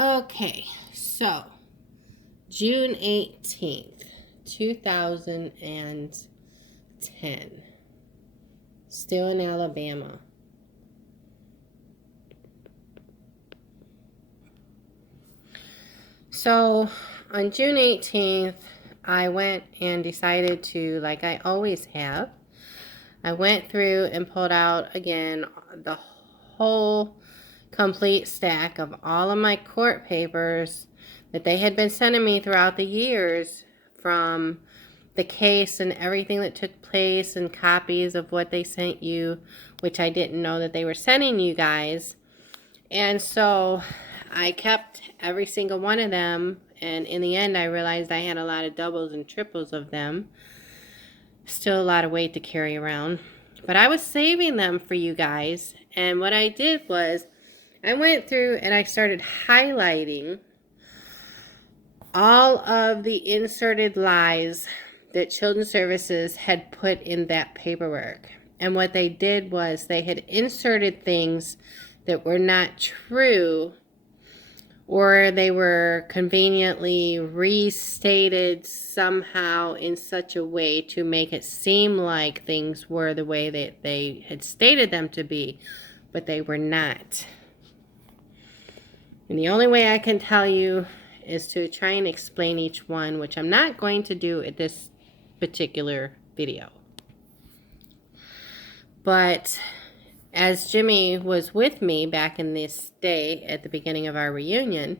Okay, so June 18th, 2010. Still in Alabama. So on June 18th, I went and decided to, like I always have, I went through and pulled out again the whole complete stack of all of my court papers that they had been sending me throughout the years from the case and everything that took place, and copies of what they sent you, which I didn't know that they were sending you guys. And so I kept every single one of them, and in the end I realized I had a lot of doubles and triples of them. Still a lot of weight to carry around. But I was saving them for you guys, and what I did was I went through and I started highlighting all of the inserted lies that Children's Services had put in that paperwork. And what they did was they had inserted things that were not true, or they were conveniently restated somehow in such a way to make it seem like things were the way that they had stated them to be, but they were not. And the only way I can tell you is to try and explain each one, which I'm not going to do at this particular video. But as Jimmy was with me back in this day at the beginning of our reunion,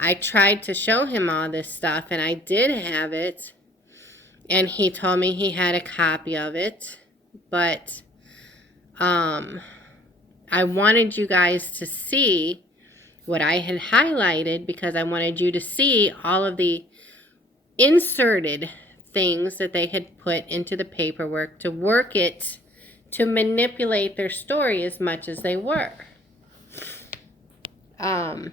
I tried to show him all this stuff, and I did have it, and he told me he had a copy of it, but I wanted you guys to see what I had highlighted, because I wanted you to see all of the inserted things that they had put into the paperwork to work it to manipulate their story as much as they were. I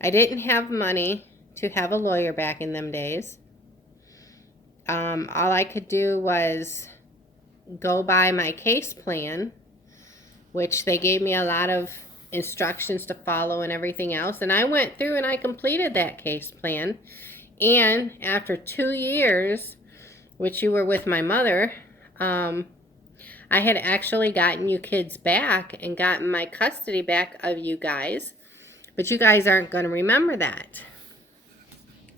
didn't have money to have a lawyer back in them days. All I could do was go by my case plan, which they gave me a lot of instructions to follow and everything else. And I went through and I completed that case plan. And after 2 years, which you were with my mother, I had actually gotten you kids back and gotten my custody back of you guys. But you guys aren't going to remember that.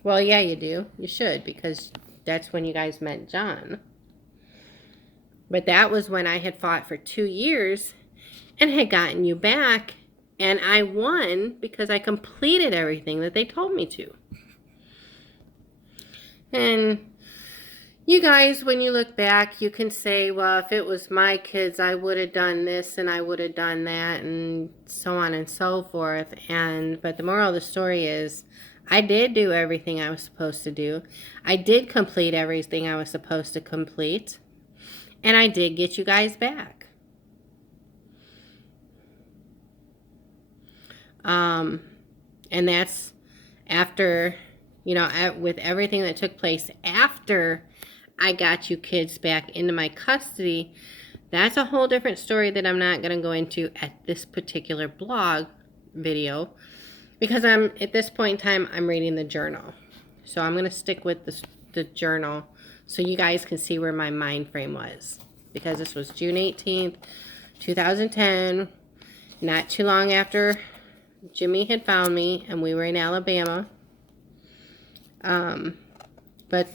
Well, yeah, you do. You should, because that's when you guys met John. But that was when I had fought for 2 years and had gotten you back. And I won because I completed everything that they told me to. And you guys, when you look back, you can say, well, if it was my kids, I would have done this and I would have done that, and so on and so forth. But the moral of the story is, I did do everything I was supposed to do. I did complete everything I was supposed to complete. And I did get you guys back. And that's after, with everything that took place after I got you kids back into my custody. That's a whole different story that I'm not going to go into at this particular blog video, because at this point in time, I'm reading the journal. So I'm going to stick with the journal so you guys can see where my mind frame was, because this was June 18th, 2010, not too long after Jimmy had found me and we were in Alabama. But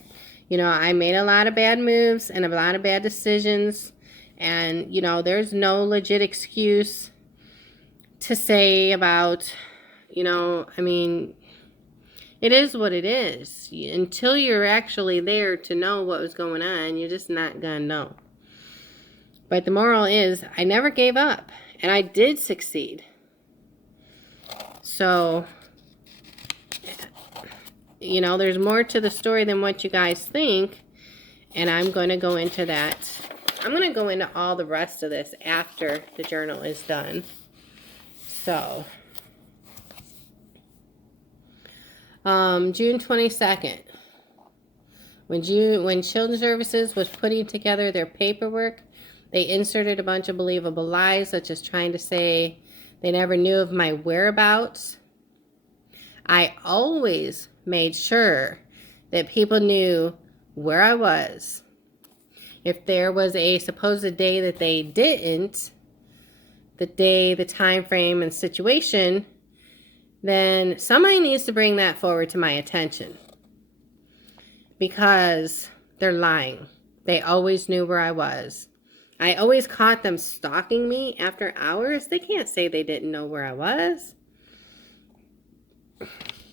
I made a lot of bad moves and a lot of bad decisions, and there's no legit excuse to say about, it is what it is. Until you're actually there to know what was going on, you're just not gonna know. But the moral is, I never gave up, and I did succeed. So, there's more to the story than what you guys think, and I'm going to go into that. I'm going to go into all the rest of this after the journal is done. So, June 22nd, when Children's Services was putting together their paperwork, They inserted a bunch of believable lies, such as trying to say they never knew of my whereabouts. I always made sure that people knew where I was. If there was a supposed day that they didn't, the day, the time frame, and situation, then somebody needs to bring that forward to my attention. Because they're lying. They always knew where I was. I always caught them stalking me after hours. They can't say they didn't know where I was.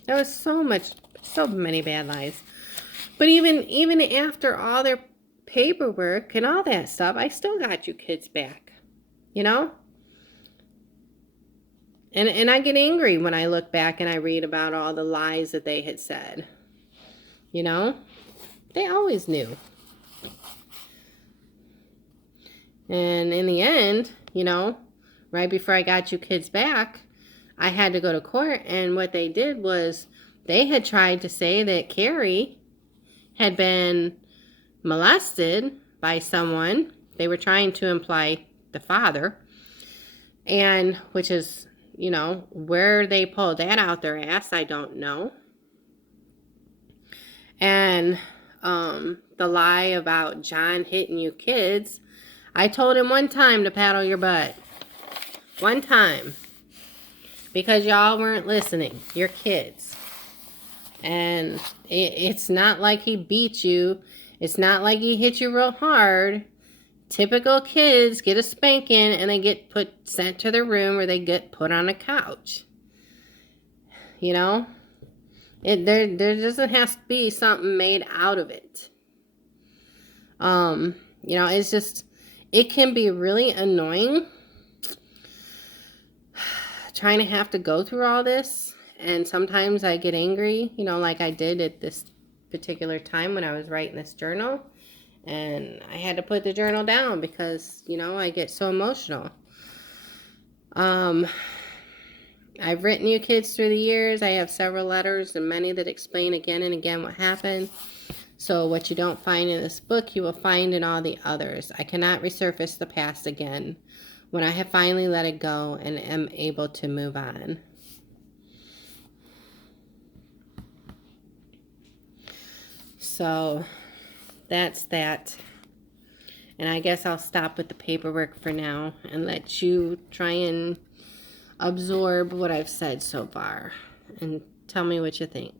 There was so many bad lies. But even after all their paperwork and all that stuff, I still got you kids back. You know? And I get angry when I look back and I read about all the lies that they had said. You know? They always knew. And in the end, you know, right before I got you kids back, I had to go to court. And what they did was they had tried to say that Carrie had been molested by someone. They were trying to imply the father. And which is, you know, where they pulled that out their ass, I don't know. And the lie about John hitting you kids, I told him one time to paddle your butt. One time. Because y'all weren't listening. You're kids. And it's not like he beat you. It's not like he hit you real hard. Typical kids get a spanking and they get sent to their room or they get put on a couch. You know? There doesn't have to be something made out of it. You know, it's just, it can be really annoying trying to have to go through all this. And sometimes I get angry, you know, like I did at this particular time when I was writing this journal. And I had to put the journal down because, you know, I get so emotional. I've written you kids through the years. I have several letters and many that explain again and again what happened. So what you don't find in this book, you will find in all the others. I cannot resurface the past again when I have finally let it go and am able to move on. So that's that. And I guess I'll stop with the paperwork for now and let you try and absorb what I've said so far and tell me what you think.